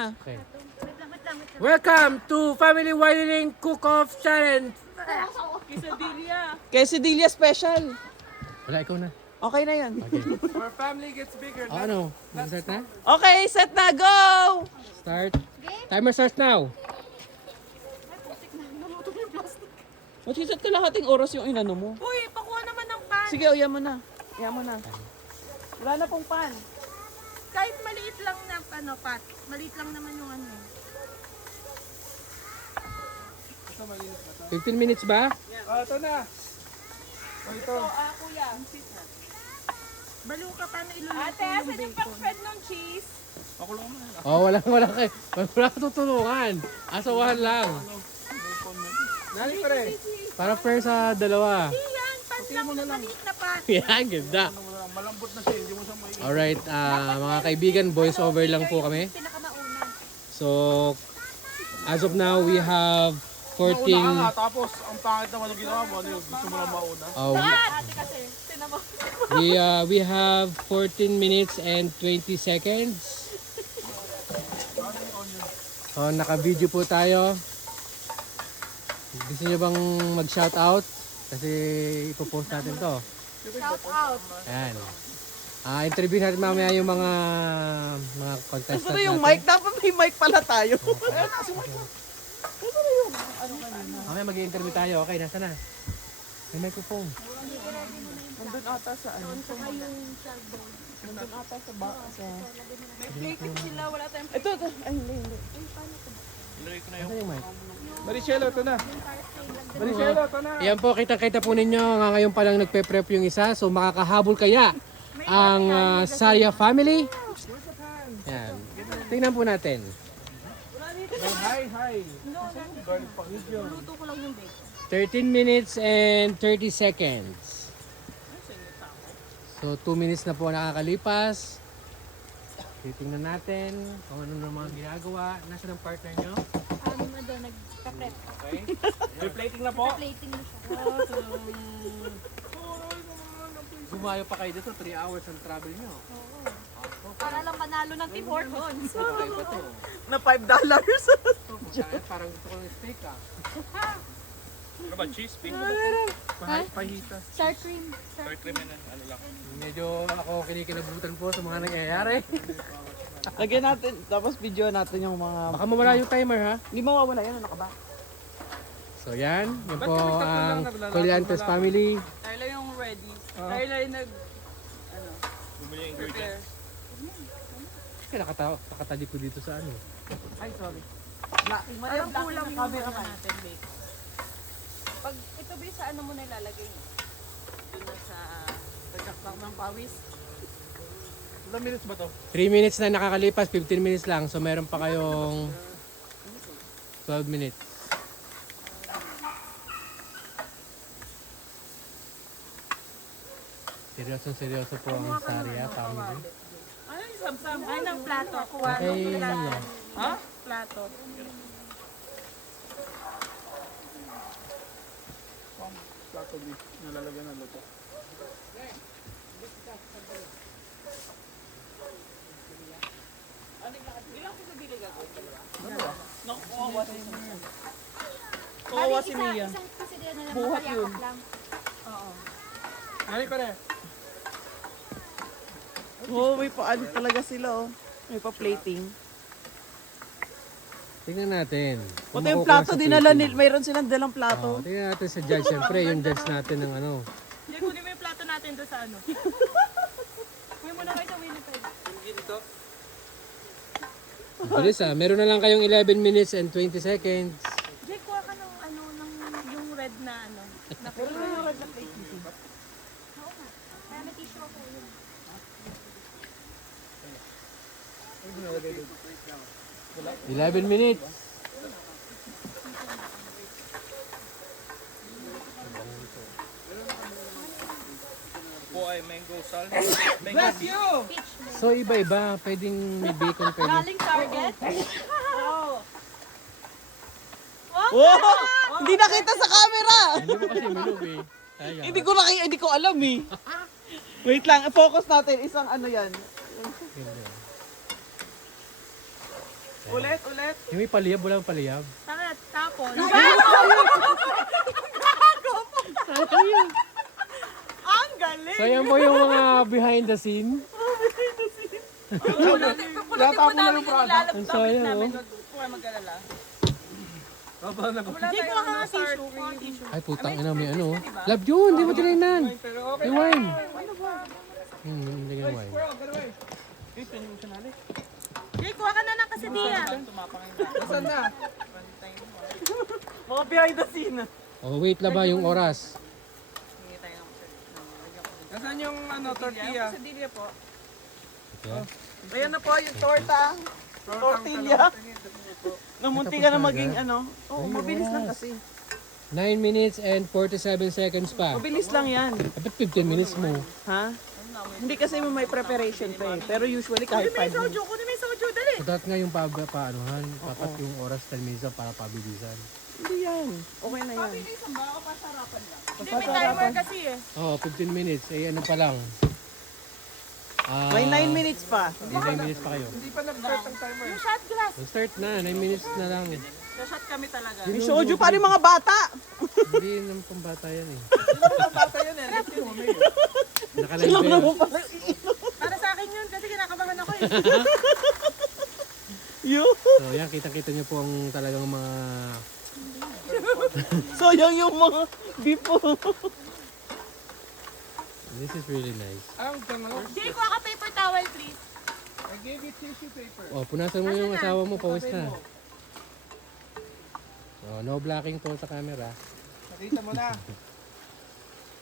Okay. Welcome to Family Wineling Cook-Off Challenge. Quesadilla special. Wala, ikaw na. Okay na yan. Okay. Our family gets bigger. Ano? Start na? Okay, set na, go! Start. Timer starts now. Mag-set ka lahating oras yung inano mo. Uy, pakuha naman ng pan. Sige, uyan mo na. Uyan mo na. Wala na pong pan. Kahit maliit lang na pat. Maliit lang naman yung ano. 15 minutes ba? Ito na. Kuya. Baliw ka pa na iluluto Ate, asan yung pang-spread ng cheese? Oh, wala kayo. Wala ka tutulungan. Asawahan lang. Nali pa rin. Para fair sa dalawa. Yan, pan lang na maliit na pat. Yan, ganda. Malambot na siya. Hindi mo siya may... Alright, mga kaibigan, voice over lang po kami. Pinakamauna. So, as of now, we have 14... Mauna ka nga, tapos ang pangit naman yung ginawa mo. Ano yun? Gusto mo lang mauna? Ate kasi, tinamo. we have 14 minutes and 20 seconds. So, naka-video po tayo. Gusto niyo bang mag-shout out? Kasi ipopost natin to. Shout out. Ayan. Interview natin mamaya yung mga Gusto contestants na yung natin. mic. Dapat may mic pala tayo. Mamaya mag-interview tayo. Okay, nasa na? May microphone. Nandun ata sa ano. Nandun ata sa ba. May plating sila, wala tayong Ito. Ay, hindi. Nasa yung mic? Maricelo, ito na. Maricelo, ito na. Ayan po, kita-kita po ninyo. Ngayon pa lang nagpe-prep yung isa. So makakahabol kaya ang Saria family. Ayan. Tingnan po natin. Hi. Luto ko lang yung bake. 13 minutes and 30 seconds. So 2 minutes na po nakakalipas. Titingnan natin kung ano na mga ginagawa. Nasaan ang partner nyo? Ano na doon, nagka-prep. Okay. May plating na po. Plating na siya. Gumayo pa kayo dito. 3 hours ang travel nyo. Para lang manalo ng Tim Hortons. Okay pa to. Na $5. Kaya parang gusto ko ng steak ah. Ano ba? Cheese? Pink? Pahita. Sour cream. Sour cream and ano lang. Medyo ako kinikinabutan po sa mga nangyayari. Lagyan natin. Tapos video natin yung mga... Baka mawala yung timer ha. Hindi mawawala yan. Ano ka ba? So yan. Yan Ba't po kami tatlo lang ang naglalakad Collantes wala? family. Tayo lang yung ready. Tayo lang yung Bumili yung prepare. Kaya nakatabi ko dito sa ano. Ay, sorry. Parang kulang yung camera natin, bake. Pag ito ba sa ano mo na ilalagay mo? Doon na sa pagkakbang ng pawis. Ilang minutes ba to? 3 minutes na nakakalipas, 15 minutes lang. So meron pa kayong 12 minutes. Seryoso po ang Saria family. Ano yung samsam? Ay, ng plato. Kuha Okay, ng plato. Ha? Plato. Plato beef. Nalalagyan ng luto. Kawawa si Mia. Isang quesadilla na lang. Buhat nakayakap yun. lang. Nali pa rin. Oo, may paano talaga sila oh. May pa-plating. Tingnan natin. Kung Pati yung makukuha plato, sa dinala plating. mayroon silang dalang Oh, plato. tingnan natin sa judge. Siyempre, yung judge natin ng ano. Hindi, kunin mo yung plato natin doon sa ano. Kunin mo na kayo sa Winnipeg. Bilis ah. Meron na lang kayong 11 minutes and 20 seconds. Jay, kuha ka ng ano, yung red na ano. Pero yung red na plate. Kaya may tissue ako yun. 11 minutes. Po ay mango salt. Bless you! So iba-iba. Pwedeng may bacon, pwedeng... Galing Target. Oh! Hindi nakita sa camera! Hindi mo kasi milog eh. Sayang. Hindi ko alam eh. Wait lang, focus natin. Isang ano yan. Ganda. Ulit. Yung may paliyab, walang paliyab. Tapos, Ang galing! So yan po yung mga behind the scene. Kukulatin po namin yung Ang sayang, namin. oh. Huwag po kayo mag-alala. Wala Hindi ko nga tissue. Ay, putang ina, may ano. Love yun, di mo tinignan. May wine. Hindi yung wine. Jay, kuha ka na ng kasadiya. Nasaan na? Mga behind the scene. Oh, wait laba yung oras. Hingi tayo ng Nasaan yung tortilla? Sa dilya po. Okay. Ayan na po yung torta. Tortilla. Namunti ka na maging ano. Oo, mabilis lang kasi. 9 minutes and 47 seconds pa. Mabilis lang yan. Dapat 15 minutes mo. Ha? Hindi kasi may preparation pa eh. Pero usually kahit 5 minutes. Kunin mo yung soju, dali. So that nga yung paanuhan, dapat yung oras 10 minutes lang para pabilisan. Hindi yan. Okay na yan. Hindi, may timer kasi eh. Oo, 15 minutes. Eh, ano pa lang. May 9 minutes pa. May 9 minutes pa kayo. Hindi pa nag-start ang timer. Yung shot glass. Start na, 9 minutes na lang. Shot kami talaga. May soju pa rin mga bata. Hindi naman pambata yan eh. Bata yun eh. Nakalive yan. Para sa akin yun kasi kinakabahan ako eh. Yun. So yan, kita-kita niyo po ang talagang mga... Sayang yung mga beef po. This is really nice. Ang tanong. Jay, kuha ka paper towel please. I gave you tissue paper. Oh, punasan mo yung asawa mo, pawis na. Oh, no blocking po sa camera. Nakita mo na.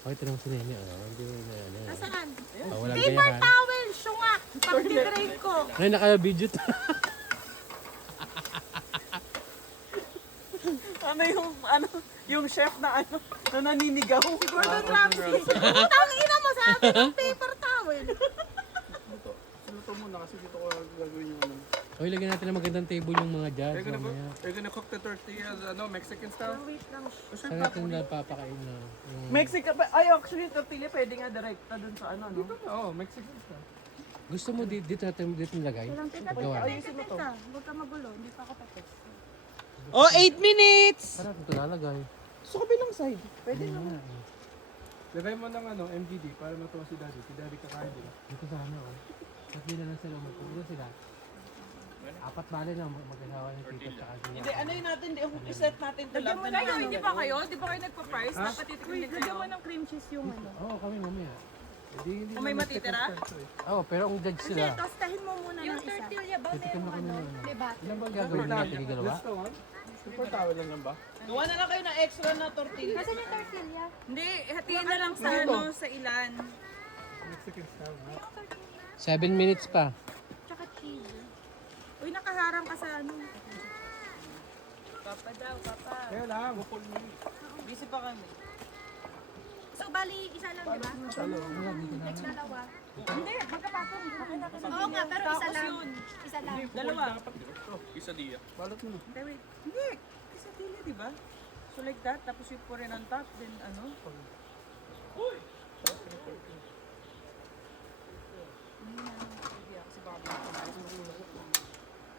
Okay, tinanong si Nene. Oh, hindi na ano. Nasaan? Oh, walang Paper gayahan. towel, syungak. Pag-degrade ko. Ay, naka-video to. Yung chef na na naninigaw. Gordon Ramsay. Tangina mo sa akin ng paper towel. Sinuto muna kasi dito ko gagawin yung ano. Hoy, lagyan natin ng magandang table yung mga judge. We're gonna cook the tortillas, Mexican style. Wait lang. Saan natin napapakain na yung... Mexican pa. Ay, actually, tortilla pwede nga direkta dun sa ano, no? Oo, Mexican style. Gusto mo dito natin nilagay? Walang teka, Gawa. teka. Huwag ka magulo, hindi pa ako tapos. Oh, 8 minutes! Para ito lalagay. Sa kabilang side. Pwede na. Lagay mo ng MDD para matuwa si Daddy. Si Daddy kakain din. Dito sana oh. Tatlo na lang sila magpulo sila. Apat bale na mag-asawa yung tito at saka sila. Hindi, ano yun natin, iset natin ito lang. Kayo, hindi pa kayo? Di ba kayo nagpa-price? Dapat titignan din Lagyan kayo. mo ng cream cheese yung ano. Oo, kami mamaya. Hindi Kung may matitira? Oo, pero ang judge Hindi, sila. tostahin mo muna ng isa. Titikim na kami ng ano. Diba? Ilan ba gagawin natin yung dalawa? Gusto mo? Super towel lang yan ba? Gawa na lang kayo ng extra na tortilla. Kasi yung tortilla. Hindi, hatiin na lang sa sa ilan. Mexican style. 7 minutes pa. Tsaka cheese. Uy, nakaharang ka sa ano. Papa daw, papa. Kaya lang, bukol mo. Busy pa kami. So, bali, isa lang, di ba? Next dalawa. Hindi, magkapatong. Oo nga, pero isa lang. Isa lang. Dalawa. Quesadilla. Balot mo na. Hindi, quesadilla, di ba? So like that, tapos you pour it on top, then ano?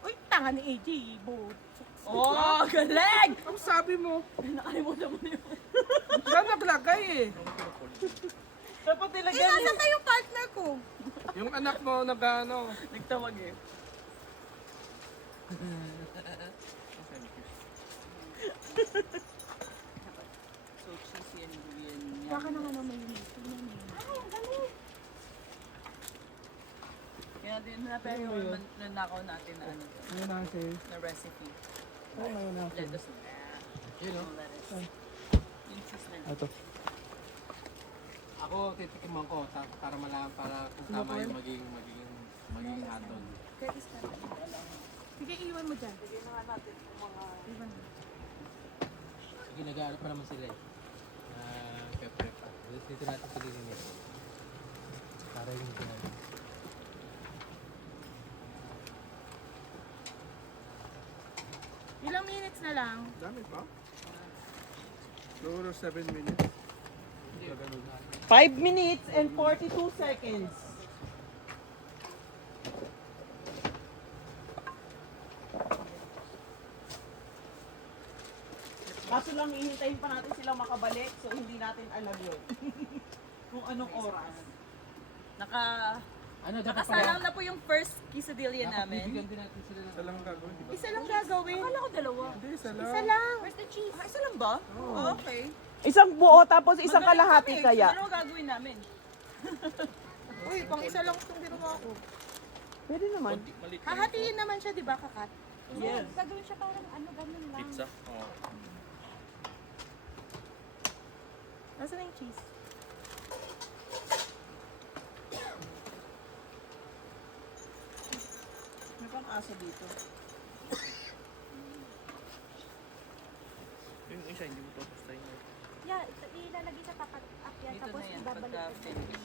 Uy, tanga ni AJ. Boat. Oh, galing! Ang sabi mo, Nakalimutan mo na yun. saan naglagay eh? Dapat Eh, nilagyan nasa kayo partner ko? Yung anak mo nag-ano. Nagtawag eh. So cheesy and green. Baka nang ano, may galing. Kaya din natin yung nanakaw natin na ano, Ano na kasi? na recipe. Ano na kasi? Lettuce na. Yun o. Lettuce. Yung cheese na. Ito. Ako titikiman ko para malaman para kung tama yung magiging hotdog. Sige, iwan mo dyan. Sige, nag-aaral pa naman sila eh. Pepper pa. Dito natin pagiging nito. Para yung pinag. Ilang minutes na lang. Dami pa? Siguro 7 minutes. 5 minutes and 42 seconds. Kaso lang hihintayin pa natin sila makabalik, so hindi natin alam yun. Kung anong oras. Ano dapat Nakasalang na po yung first quesadilla namin. bibigyan din natin sila ng Isa lang ang gagawin, di ba? Isa lang gagawin. Akala ko dalawa. Hindi, isa lang. Isa lang. Where's the cheese? Isa lang ba? Oh, okay. Isang buo tapos isang Magaling kalahati kami. kaya. Dalawa gagawin namin. Uy, pang isa lang itong ginawa ko. Pwede naman. Hahatiin naman siya, di ba, kakat? Yes. Gagawin siya parang ano, ganun lang. Pizza? Nasaan na yung cheese? May pang aso dito. Yeah, ilalagay sa tapat akyat, Dito tapos na yan, ibabalik. pagka-finish.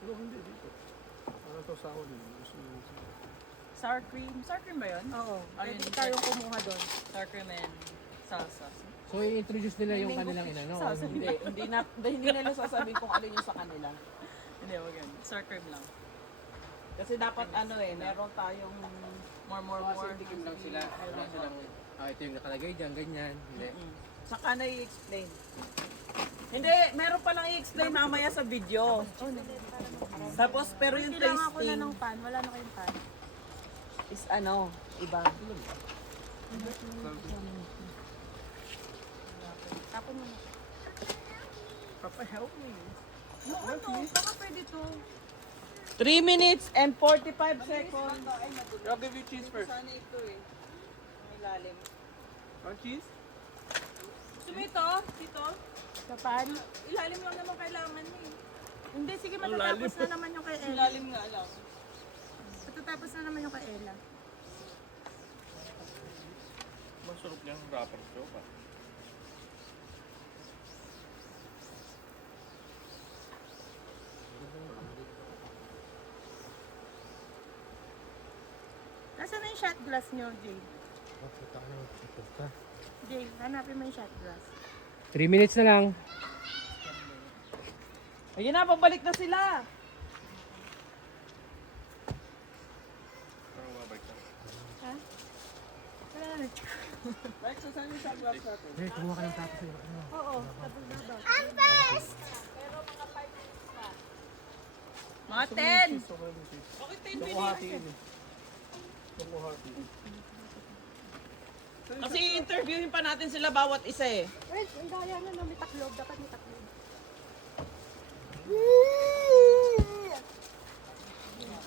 Pero hindi dito. Para to sa ulit. Sour cream. Sour cream ba yun? Oo. Ayun, Pwede tayong kumuha doon. Sour cream and salsa. So, i-introduce nila yung kanilang inano. Hindi nila sasabihin kung alin yung sa kanila. Hindi, wag yan. Sour cream lang. Kasi dapat meron tayong More. Tikim lang sila. Wala silang, ito yung nakalagay dyan, ganyan. Hindi. saka na i-explain. Hindi, meron pa lang i-explain mamaya sa video. Tapos, pero yung Kailangan ko na tasting ng pan. Wala na kayong pan. is iba. Tapon mo na. Papa, help me. No, ano? Baka pwede to. 3 minutes and 45 seconds. I'll give you cheese first. Sana ito eh. May lalim. Want cheese? Gusto mo ito? Dito? Sa pan? Ilalim lang naman kailangan eh. Hindi, sige, matatapos na naman yung kay Ella. Ilalim nga lang. Matatapos na naman yung kay Ella. Masarap yung wrapper ko pa. Nasaan na yung shot glass nyo, Jay? Jay, hanapin mo yung shot glass. 3 minutes na lang. Ayun na, pabalik na sila. Parang mabalik na. Wala na. Right, so saan yung shot glass natin? Eh, kumuha ka ng tapos sa ano. Oo, tapos na ba? Mga 10! Cheese, okay yung cheese. Okay, 10 Yung minutes. kuhatiin eh. Yung kuhatiin. Kasi interviewin pa natin sila bawat isa eh. Wait, ang daya na, no? May taklob. Dapat may taklob.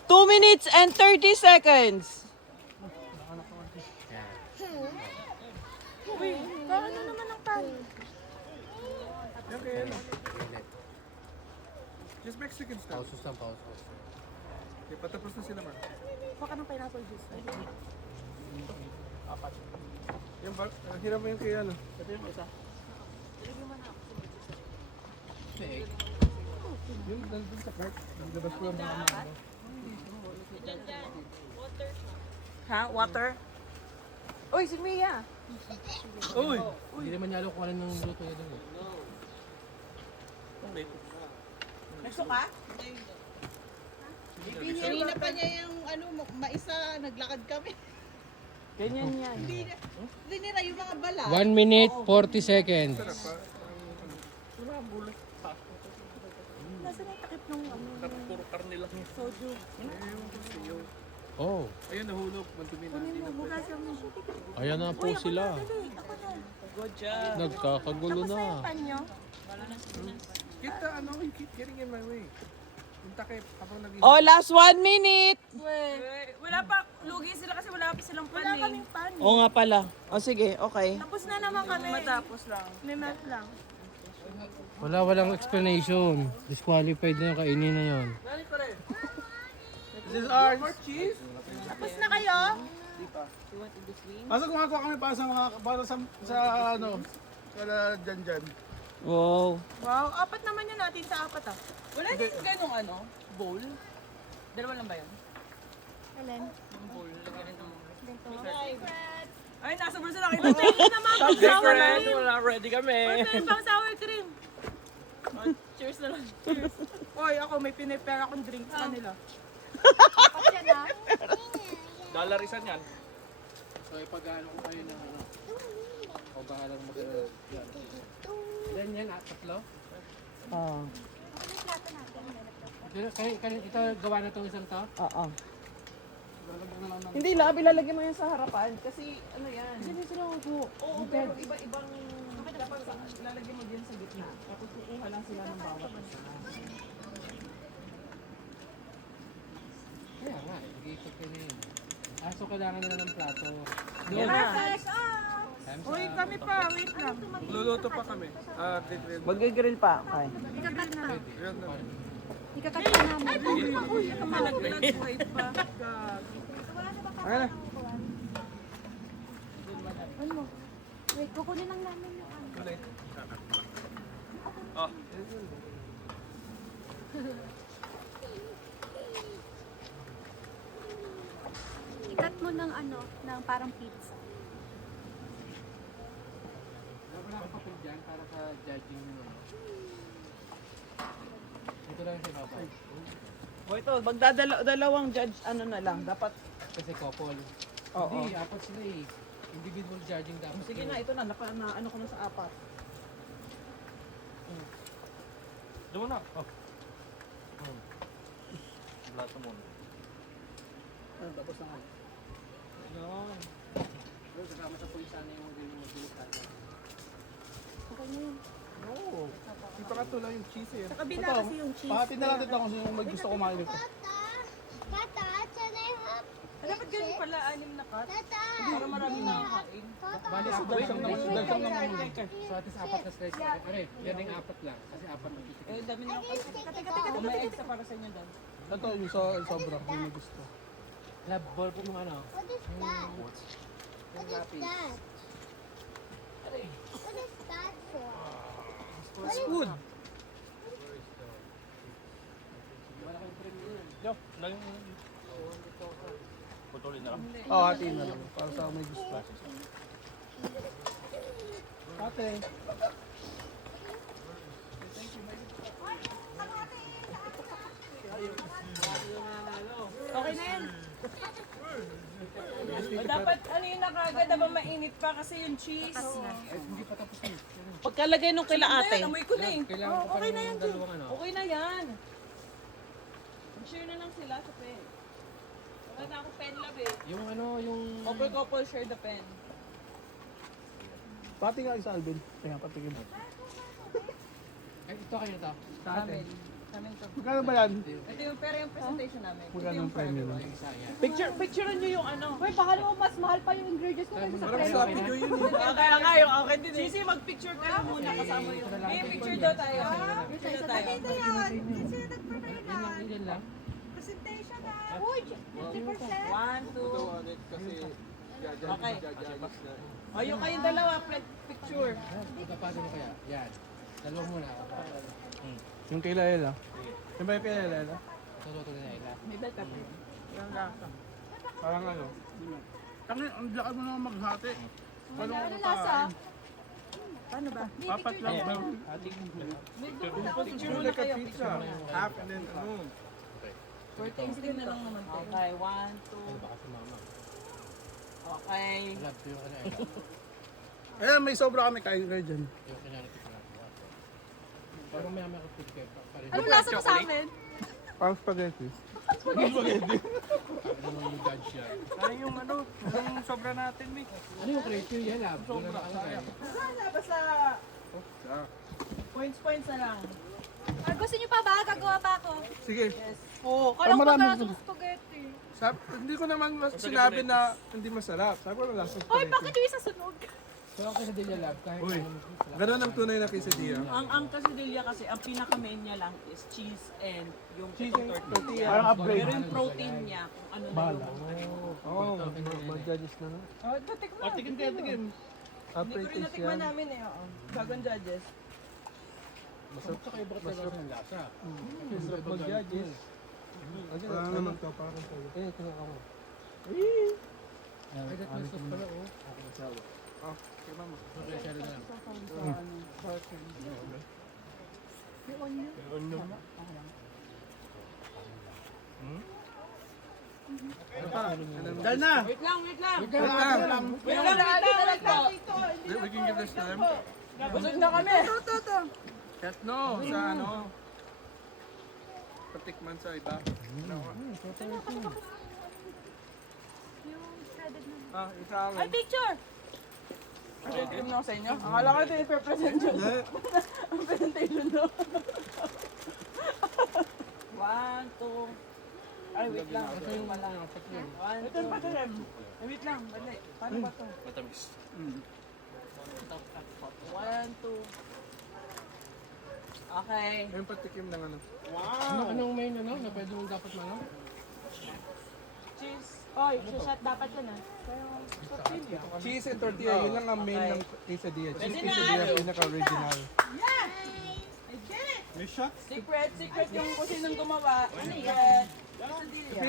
2 minutes and 30 seconds. Uy, paano naman ang pan? Yan kaya ano. Just Mexican style. Pausos lang, pausos. Okay, patapos na sila, man. Baka ng pineapple juice. Apat. Yung hiram mo yung kaya ano. Ito yung isa. Yun, nandun sa cart. Nilabas ko yung mga ano. Ha? Water? Uy, si Mia. Uy! Hindi naman niya alam kung ano nung luto niya doon. Nagsuka? Kanina pa niya yung maisa, naglakad kami. Ganyan yan. Dinira yung mga bala. 1 minute, 40 seconds. Nasaan na yung takip nung ano? Puro karne lang yun. Soju. Oh, Ayun, nahulog. Madumi na. Kunin mo, bukasan mo. ayan na po sila. Dali, ako na. Good job. Nagkakagulo Tapos na na. yung pan nyo? Get the, you keep getting in my way. Yung takip, habang nag Oh, last 1 minute. Wala pa, lugi sila kasi wala pa silang pan Wala eh. kaming pan. Oo nga pala. O sige, okay. Tapos na naman kami. Matapos lang. May melt lang. Walang explanation. Disqualified na yung kainin na yun. This is ours. More cheese? Tapos na kayo? Asa kumakuha kami para sa mga, para sa ano, para dyan. Wow. Wow, apat naman yun natin sa apat ah. Wala din ganong bowl. Dalawa lang ba yun? Alin? Yung bowl, lagyan rin ng... Dito. Ay, nasa bulsa na kita. Ayun naman, pang sour cream. Wala, ready kami. Ito yung pang sour cream. Cheers na lang. Oy, ako may pinipera akong drink sa kanila. Apat yan ah. Dollar isan yan. So, ipag-ano ko kayo ng ano. O bahalang yan. Ilan yan? Tatlo? Oo. Ito, gawa na itong isang to? Oo. Hindi lang, ilalagay mo yan sa harapan. Kasi ano yan. Hindi sila upo. Oo, pero iba-ibang dapat lalagay mo din sa gitna. Tapos kukuha lang sila ng bawat isa. Kaya nga, nag-iikot ka na yun. So kailangan nila ng plato. Yan na. Time's Uy, up. kami pa, wait lang. Luluto pa kami. Titril. Mag-grill pa. Okay. Ikakat pa. Yan na. Ikakat pa namin. Malaglag-buhay pa. Ayan na. Ano mo? Wait, kukunin lang namin yung ano. Ah, Ikat mo ng ano, ng parang pizza. Wala akong papel dyan para sa judging nyo. Ito lang yung sa baba. O ito, magdadalawang judge, ano na lang. Dapat, Kasi couple. Oo. Hindi, apat sila eh. Individual judging dapat. sige na, ito na, ano ko na sa apat. doon na. Oh. Plato mo. Tapos na nga. Yun. Pero kasama sa pulis sana yung mag-dilis natin. Okay na yun. Oo. Ito ka tula yung cheese eh. Sa kabila kasi yung cheese. Pakapin na natin ito kung sino may gusto kumain nito. Dapat ganun pala, 6 na cut. Para marami nakakain. Bali, apat lang naman. So at least apat na slice. Are, yan yung apat lang. Kasi apat na titik. Eh, dami na kasi. Kung may extra para sa inyo doon. Ito yung sobra kung may gusto. Lab, ball po yung ano. What is that? What is that? What is that for? It's food. Yo, lang. Putulin na lang. Oo, hatiin na lang. Para sa may gusto. Ate. Okay na yan. O, dapat ano yung nakagad habang mainit pa kasi yung cheese. Hindi pa tapos yun. Pagkalagay nung kila ate. Ayun, amoy ko na eh. Kailangan ko pa ng dalawang ano. Okay na yan. Share na lang sila sa pen. Wala na ako pen lab eh. Yung ano, yung... Couple share the pen. Pati nga isa Alvin. Kaya patigin. Ay, ito kayo to. Sa atin. Namin to. Magkano ba yan? Ito yung pero yung presentation namin. Magkano ang premium? Yung isa, yan. Picturean nyo yung ano. Uy, baka naman mas mahal pa yung ingredients ko kaysa sa Parang presyo. sa video yun eh. Kaya nga yung akin din eh. Sisi, mag-picture kayo muna kasama yung... Eh, picture daw tayo. Picture daw tayo. Yan lang. Uy, 50%. 1, 2. Kasi Okay. O, yung kayong dalawa, picture. Magpapasa mo kaya. Yan. Dalawa muna. yung kay Laela. Yung ba yung kay Laela? Tuluto na ila. May bell pepper. Parang ano. Tangi, ang laki mo naman maghati. Paano Ano ko lasa? kain? Paano ba? Papat lang ba? Picture muna kayo. Pizza. Half and then ano. For tasting na lang naman tayo. Okay, 1, 2. Baka si mama. Okay. Lab ko yung ano ila. Ayan, may sobra kami kain kayo dyan. Yung kinaliti ko natin. Pero may naman ako ticket. Anong lasa mo sa akin? Parang spaghetti. Ano yung judge yan? Kaya yung ano, yung sobra natin, Mick. Ano yung criteria lab? Wala na kaya. Wala, basta points na lang. Ah, gusto niyo pa ba? Gagawa pa ako. Sige. Oo, kala ko marami ba po. sa spaghetti? Hindi ko naman sinabi na hindi masarap. Sabi ko lang lasa Hoy, spaghetti. bakit yung isa sunog? So ang quesadilla lab, kahit Uy. anong Ganun ang tunay na quesadilla. Ang quesadilla kasi, ang pinaka-main niya lang is cheese and yung Cheese itong and tortilla. Parang upgrade. Pero yung protein niya, kung ano na Bahala. yung... Oo, mag-judges na na. Oh, tikman. Tigim kayo, tigim. Hindi ko Upgrade rin taste natikman yan. namin eh. Oo. Bagong judges. masarap sa kayo bakit talaga ng lasa. Masarap mag-judges. Parang naman to, parang sa'yo. Eh, ito ako. Ay, that was sauce pala oh. Oh, kay mama. Okay, share na lang. Dahil na! Wait lang. Wait lang! Wait lang. We can give this to them. Busog na kami. Yes, no, sa ano. Patikman sa iba. Ah, isa Ay, amin. picture! Presentation na ako sa inyo. Akala ko ito yung present yun. Ang presentation no. 1, 2. Ay, wait lang. Ito yung wala. 1, 2. Wait lang. Bali. Paano ba ito? Matamis. 1, 2. Okay. Yung patikim ng ano. Anong main ano na pwede mong dapat ano? Cheese. Oy, shot dapat yun ah. Cheese and tortilla, yun lang ang main ng quesadilla. Cheese quesadilla, pinaka-original. May shot? Secret yung kung sinong gumawa. Secret.